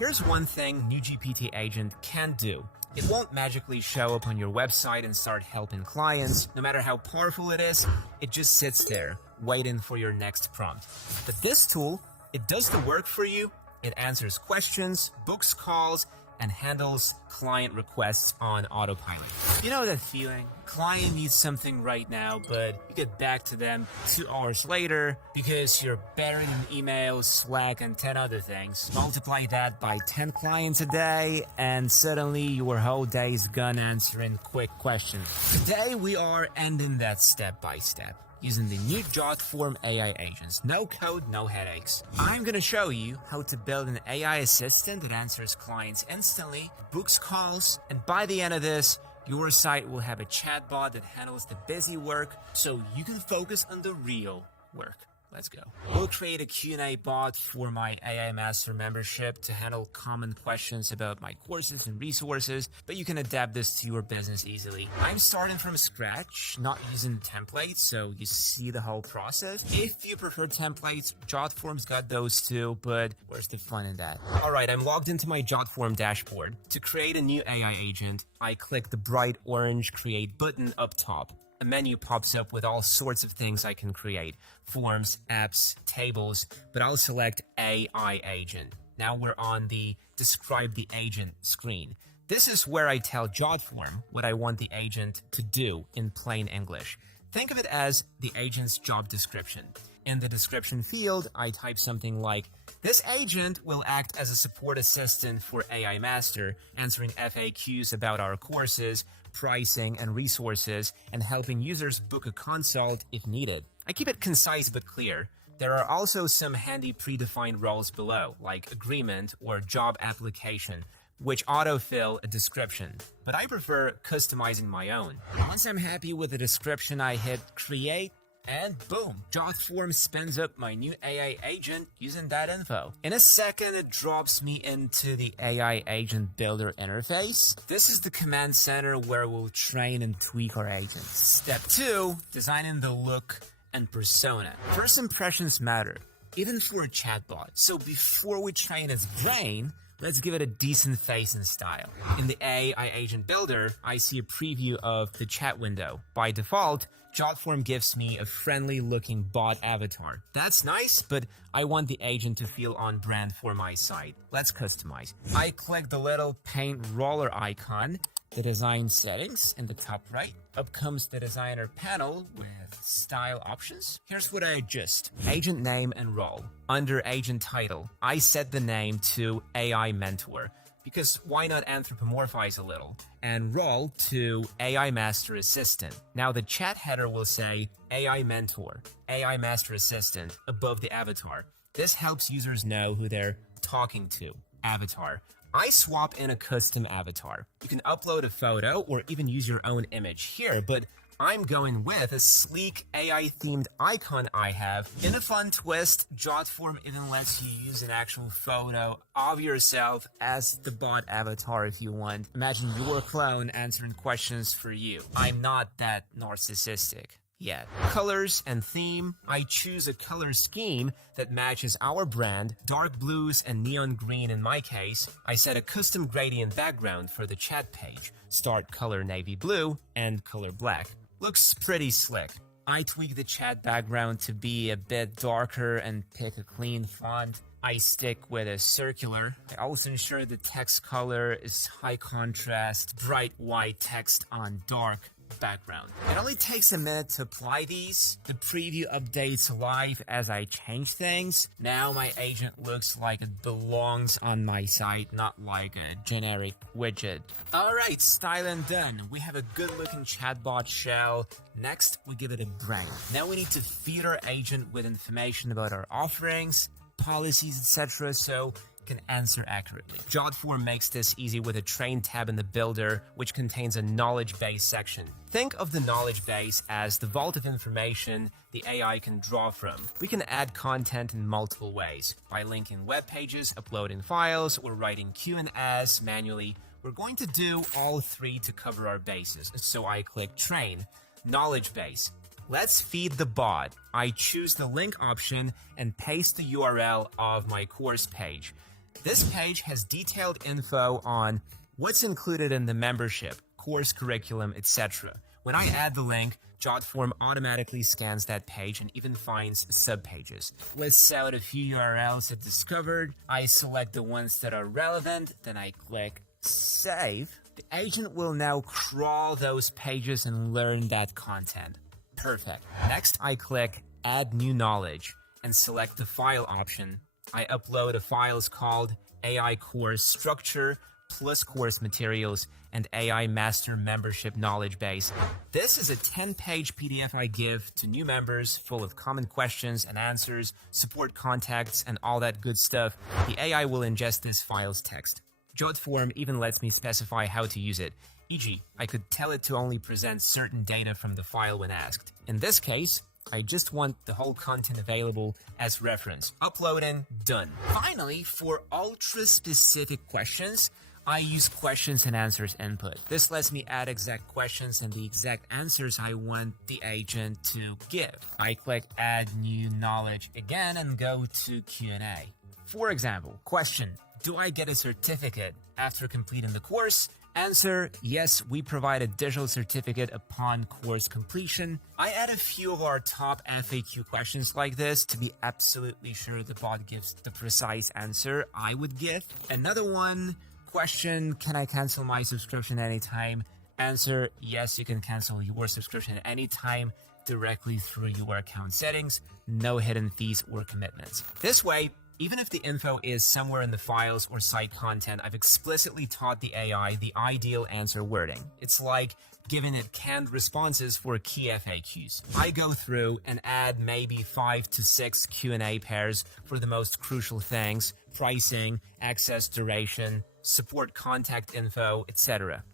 Here's one thing new GPT agent can do. It won't magically show up on your website and start helping clients. No matter how powerful it is, it just sits there, waiting for your next prompt. But this tool, it does the work for you. It answers questions, books calls, and handles client requests on autopilot. You know that feeling? Client needs something right now, but you get back to them 2 hours later because you're buried in emails, Slack, and 10 other things. Multiply that by 10 clients a day, and suddenly your whole day is gone answering quick questions. Today, we are ending that step by step, using the new Jotform AI agents. No code, no headaches. I'm gonna show you how to build an AI assistant that answers clients instantly, books calls, and by the end of this, your site will have a chatbot that handles the busy work so you can focus on the real work. Let's go. We'll create a Q&A bot for my AI Master membership to handle common questions about my courses and resources, but you can adapt this to your business easily. I'm starting from scratch, not using templates, so you see the whole process. If you prefer templates, Jotform's got those too, but where's the fun in that? All right, I'm logged into my Jotform dashboard. To create a new AI agent, I click the bright orange Create button up top. A menu pops up with all sorts of things I can create. Forms, apps, tables, but I'll select AI agent. Now we're on the Describe the Agent screen. This is where I tell Jotform what I want the agent to do in plain English. Think of it as the agent's job description. In the description field, I type something like, this agent will act as a support assistant for AI Master, answering FAQs about our courses, pricing, and resources, and helping users book a consult if needed. I keep it concise but clear. There are also some handy predefined roles below, like agreement or job application, which autofill a description, but I prefer customizing my own. Once I'm happy with the description, I hit Create, and boom, Jotform spins up my new AI agent using that info. In a second, it drops me into the AI agent builder interface. This is the command center where we'll train and tweak our agents. Step 2, designing the look and persona. First impressions matter, even for a chatbot. So before we train its brain, let's give it a decent face and style. In the AI agent builder, I see a preview of the chat window. By default, Jotform gives me a friendly-looking bot avatar. That's nice, but I want the agent to feel on brand for my site. Let's customize. I click the little paint roller icon, the design settings in the top right. Up comes the designer panel with style options. Here's what I adjust. Agent name and role. Under agent title, I set the name to AI Mentor, because why not anthropomorphize a little? And role to AI Master Assistant. Now the chat header will say AI Mentor, AI Master Assistant above the avatar. This helps users know who they're talking to. Avatar. I swap in a custom avatar. You can upload a photo or even use your own image here, but I'm going with a sleek AI-themed icon I have. In a fun twist, Jotform even lets you use an actual photo of yourself as the bot avatar if you want. Imagine your clone answering questions for you. I'm not that narcissistic yet. Colors and theme. I choose a color scheme that matches our brand, dark blues and neon green in my case. I set a custom gradient background for the chat page. Start color navy blue and color black. Looks pretty slick. I tweak the chat background to be a bit darker and pick a clean font. I stick with a circular. I also ensure the text color is high contrast, bright white text on dark background. It only takes a minute to apply these. The preview updates live as I change things. Now my agent looks like it belongs on my site, not like a generic widget. Alright, styling done. We have a good looking chatbot shell. Next, we give it a brain. Now we need to feed our agent with information about our offerings, policies, etc. so can answer accurately. Jotform makes this easy with a Train tab in the builder, which contains a knowledge base section. Think of the knowledge base as the vault of information the AI can draw from. We can add content in multiple ways, by linking web pages, uploading files, or writing Q&As manually. We're going to do all three to cover our bases, so I click Train, Knowledge Base. Let's feed the bot. I choose the link option and paste the URL of my course page. This page has detailed info on what's included in the membership, course curriculum, etc. When I add the link, Jotform automatically scans that page and even finds subpages. Lists out a few URLs it discovered. I select the ones that are relevant, then I click Save. The agent will now crawl those pages and learn that content. Perfect. Next, I click Add New Knowledge and select the file option. I upload a files called AI Course Structure plus Course Materials and AI Master Membership Knowledge Base. This is a 10-page PDF I give to new members full of common questions and answers, support contacts, and all that good stuff. The AI will ingest this file's text. Jotform even lets me specify how to use it. E.g., I could tell it to only present certain data from the file when asked. In this case, I just want the whole content available as reference. Uploading, done. Finally, for ultra-specific questions, I use questions and answers input. This lets me add exact questions and the exact answers I want the agent to give. I click Add New Knowledge again and go to Q&A. For example, question, do I get a certificate after completing the course? Answer, yes, we provide a digital certificate upon course completion. I add a few of our top FAQ questions like this to be absolutely sure the bot gives the precise answer I would give. Another one, question, can I cancel my subscription anytime? Answer, yes, you can cancel your subscription anytime directly through your account settings. No hidden fees or commitments. This way, even if the info is somewhere in the files or site content, I've explicitly taught the AI the ideal answer wording. It's like giving it canned responses for key FAQs. I go through and add maybe 5 to 6 Q&A pairs for the most crucial things: pricing, access duration, support contact info, etc.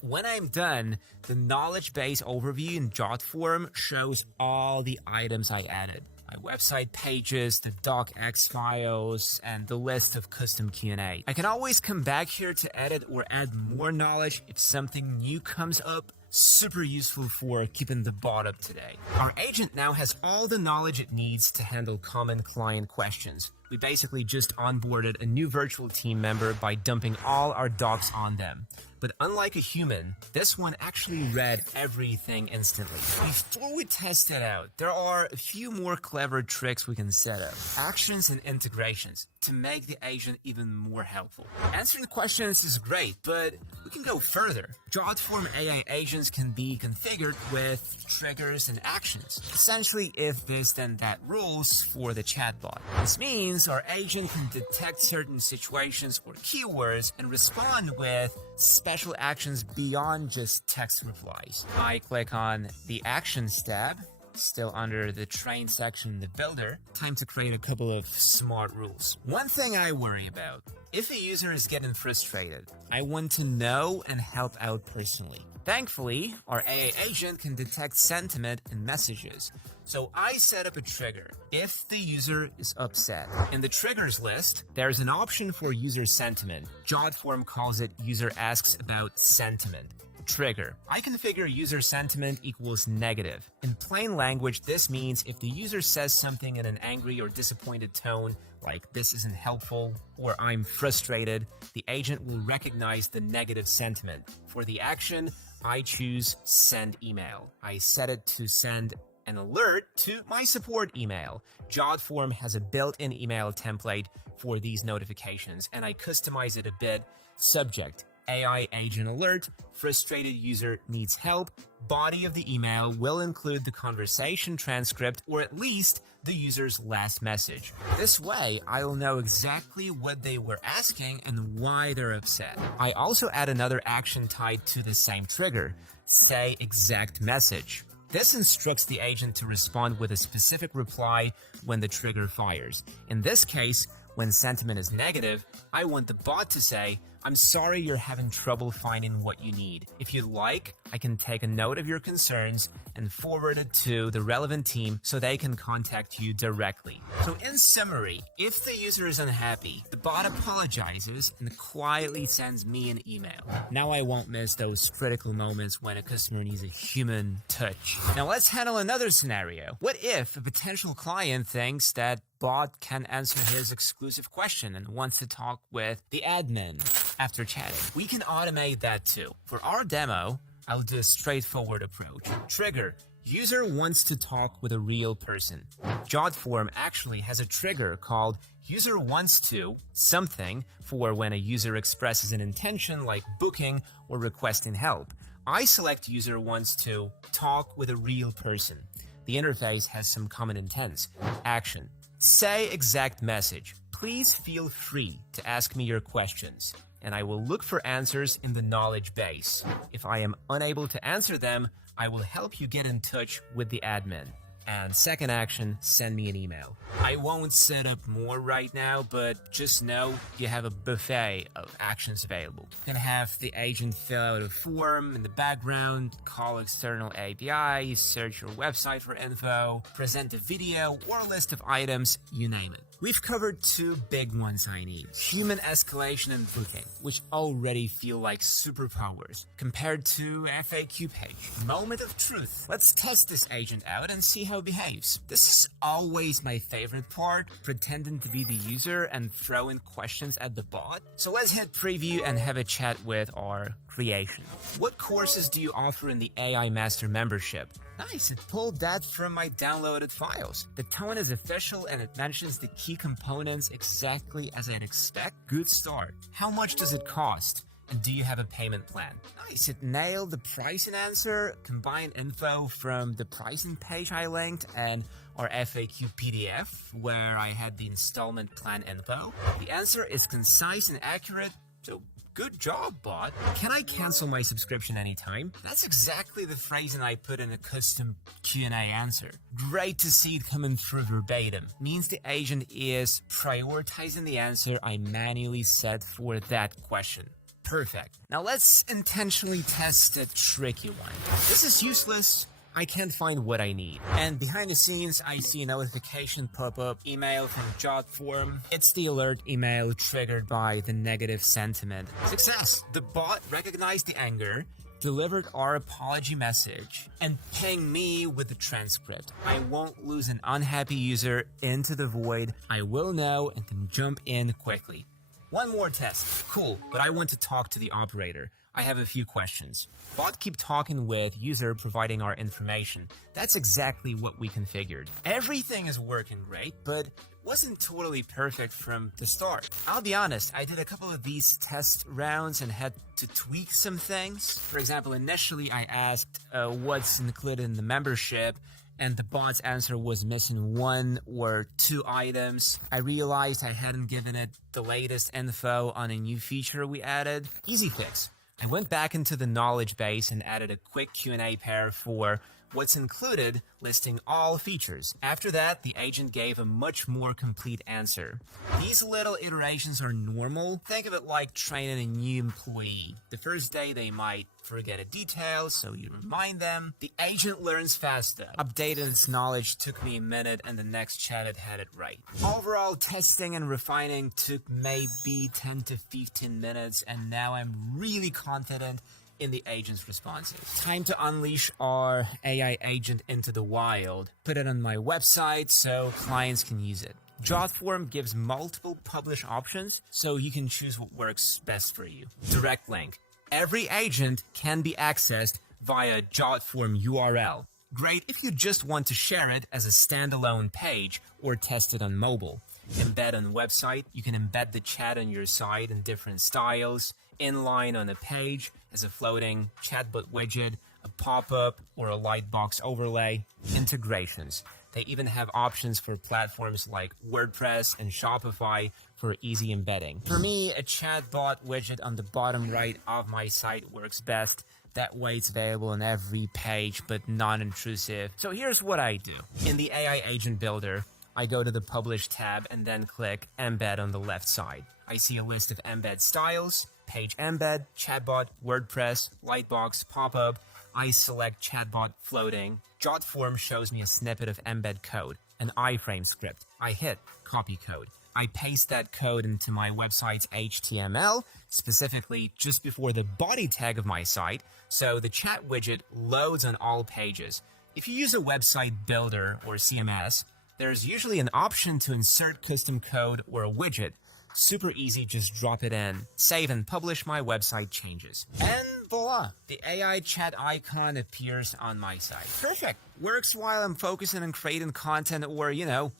When I'm done, the knowledge base overview in Jotform shows all the items I added. My website pages, the docx files, and the list of custom Q&A. I can always come back here to edit or add more knowledge if something new comes up. Super useful for keeping the bot up to date. Our agent now has all the knowledge it needs to handle common client questions. We basically just onboarded a new virtual team member by dumping all our docs on them. But unlike a human, this one actually read everything instantly. Before we test it out, there are a few more clever tricks we can set up. Actions and integrations to make the agent even more helpful. Answering questions is great, but we can go further. Jotform AI agents can be configured with triggers and actions. Essentially, if this then that rules for the chatbot. This means our agent can detect certain situations or keywords and respond with special actions beyond just text replies. I click on the Actions tab, still under the Train section in the Builder. Time to create a couple of smart rules. One thing I worry about: if a user is getting frustrated, I want to know and help out personally. Thankfully, our AI agent can detect sentiment in messages, so I set up a trigger if the user is upset. In the triggers list, there's an option for user sentiment. Jotform calls it user asks about sentiment. Trigger. I configure user sentiment equals negative. In plain language, this means if the user says something in an angry or disappointed tone, like "this isn't helpful" or "I'm frustrated," the agent will recognize the negative sentiment. For the action, I choose send email. I set it to send an alert to my support email. Jotform has a built-in email template for these notifications, and I customize it a bit. Subject: AI agent alert, frustrated user needs help. Body of the email will include the conversation transcript, or at least the user's last message. This way, I'll know exactly what they were asking and why they're upset. I also add another action tied to the same trigger: say exact message. This instructs the agent to respond with a specific reply when the trigger fires. In this case, when sentiment is negative, I want the bot to say, I'm sorry you're having trouble finding what you need. If you'd like, I can take a note of your concerns and forward it to the relevant team so they can contact you directly. So in summary, if the user is unhappy, the bot apologizes and quietly sends me an email. Now I won't miss those critical moments when a customer needs a human touch. Now let's handle another scenario. What if a potential client thinks that bot can answer his exclusive question and wants to talk with the admin after chatting? We can automate that too. For our demo, I'll do a straightforward approach. Trigger: user wants to talk with a real person. Jotform actually has a trigger called user wants to something for when a user expresses an intention like booking or requesting help. I select user wants to talk with a real person. The interface has some common intents. Action: say exact message. Please feel free to ask me your questions, and I will look for answers in the knowledge base. If I am unable to answer them, I will help you get in touch with the admin. And second action, send me an email. I won't set up more right now, but just know you have a buffet of actions available. You can have the agent fill out a form in the background, call external APIs, search your website for info, present a video or a list of items, you name it. We've covered two big ones I need: human escalation and booking, which already feel like superpowers, compared to FAQ page. Moment of truth. Let's test this agent out and see how it behaves. This is always my favorite part, pretending to be the user and throwing questions at the bot. So let's hit preview and have a chat with our creation. What courses do you offer in the AI Master membership? Nice, it pulled that from my downloaded files. The tone is official and it mentions the key components exactly as I'd expect. Good start. How much does it cost? And do you have a payment plan? Nice, it nailed the pricing answer, combined info from the pricing page I linked and our FAQ PDF where I had the installment plan info. The answer is concise and accurate, so good job, bot. Can I cancel my subscription anytime? That's exactly the phrasing I put in a custom Q&A answer. Great to see it coming through verbatim. Means the agent is prioritizing the answer I manually set for that question. Perfect. Now let's intentionally test a tricky one. This is useless. I can't find what I need. And behind the scenes, I see a notification pop up, email from Jotform. It's the alert email triggered by the negative sentiment. Success! The bot recognized the anger, delivered our apology message, and pinged me with the transcript. I won't lose an unhappy user into the void. I will know and can jump in quickly. One more test. Cool, but I want to talk to the operator. I have a few questions. Bot keep talking with user providing our information. That's exactly what we configured. Everything is working great, but wasn't totally perfect from the start. I'll be honest, I did a couple of these test rounds and had to tweak some things. For example, initially I asked what's included in the membership, and the bot's answer was missing one or two items. I realized I hadn't given it the latest info on a new feature we added. Easy fix. I went back into the knowledge base and added a quick Q&A pair for what's included, listing all features. After that, the agent gave a much more complete answer. These little iterations are normal. Think of it like training a new employee. The first day they might forget a detail, so you remind them. The agent learns fast though. Updating its knowledge took me a minute and the next chat it had it right. Overall, testing and refining took maybe 10 to 15 minutes, and now I'm really confident in the agent's responses. Time to unleash our AI agent into the wild. Put it on my website so clients can use it. Jotform gives multiple publish options so you can choose what works best for you. Direct link. Every agent can be accessed via Jotform URL. Great if you just want to share it as a standalone page or test it on mobile. Embed on website. You can embed the chat on your site in different styles, inline on a page as a floating chatbot widget, a pop-up, or a lightbox overlay. Integrations. They even have options for platforms like WordPress and Shopify for easy embedding. For me, a chatbot widget on the bottom right of my site works best. That way it's available on every page, but non-intrusive. So here's what I do. In the AI Agent Builder, I go to the Publish tab and then click Embed on the left side. I see a list of embed styles, page embed, chatbot, WordPress, lightbox, pop-up. I select chatbot floating. Jotform shows me a snippet of embed code, an iframe script. I hit copy code. I paste that code into my website's HTML, specifically just before the body tag of my site, so the chat widget loads on all pages. If you use a website builder or CMS, there's usually an option to insert custom code or a widget. Super easy, just drop it in. Save and publish my website changes. And voila, the AI chat icon appears on my site. Perfect. Works while I'm focusing on creating content or,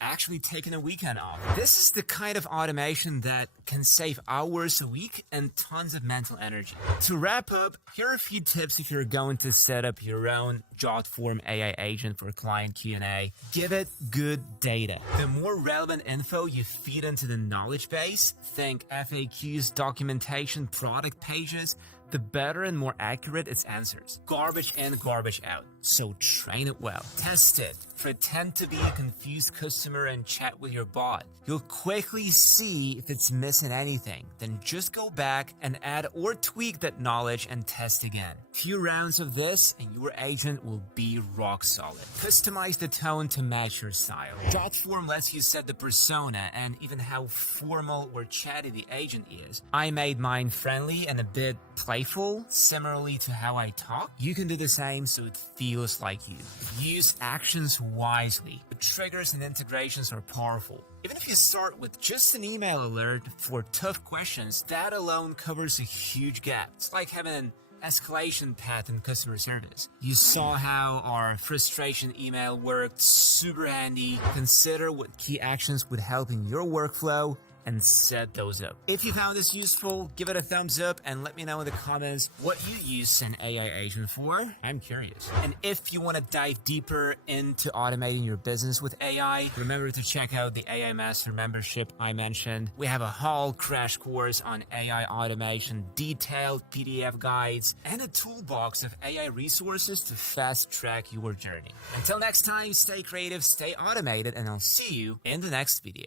actually taking a weekend off. This is the kind of automation that can save hours a week and tons of mental energy. To wrap up, here are a few tips if you're going to set up your own Jotform AI agent for client Q&A. Give it good data. The more relevant info you feed into the knowledge base, think FAQs, documentation, product pages, the better and more accurate its answers. Garbage in, garbage out. So train it well. Test it. Pretend to be a confused customer and chat with your bot. You'll quickly see if it's missing anything. Then just go back and add or tweak that knowledge and test again. Few rounds of this and your agent will be rock solid. Customize the tone to match your style. Jotform lets you set the persona and even how formal or chatty the agent is. I made mine friendly and a bit playful, similarly to how I talk. You can do the same so it feels like you. Use actions wisely. The triggers and integrations are powerful. Even if you start with just an email alert for tough questions, that alone covers a huge gap. It's like having an escalation path in customer service. You saw how our frustration email worked, super handy. Consider what key actions would help in your workflow and set those up. If you found this useful, give it a thumbs up and let me know in the comments what you use an AI agent for. I'm curious. And if you want to dive deeper into automating your business with AI, remember to check out the AI Master membership I mentioned. We have a whole crash course on AI automation, detailed PDF guides, and a toolbox of AI resources to fast track your journey. Until next time, stay creative, stay automated, and I'll see you in the next video.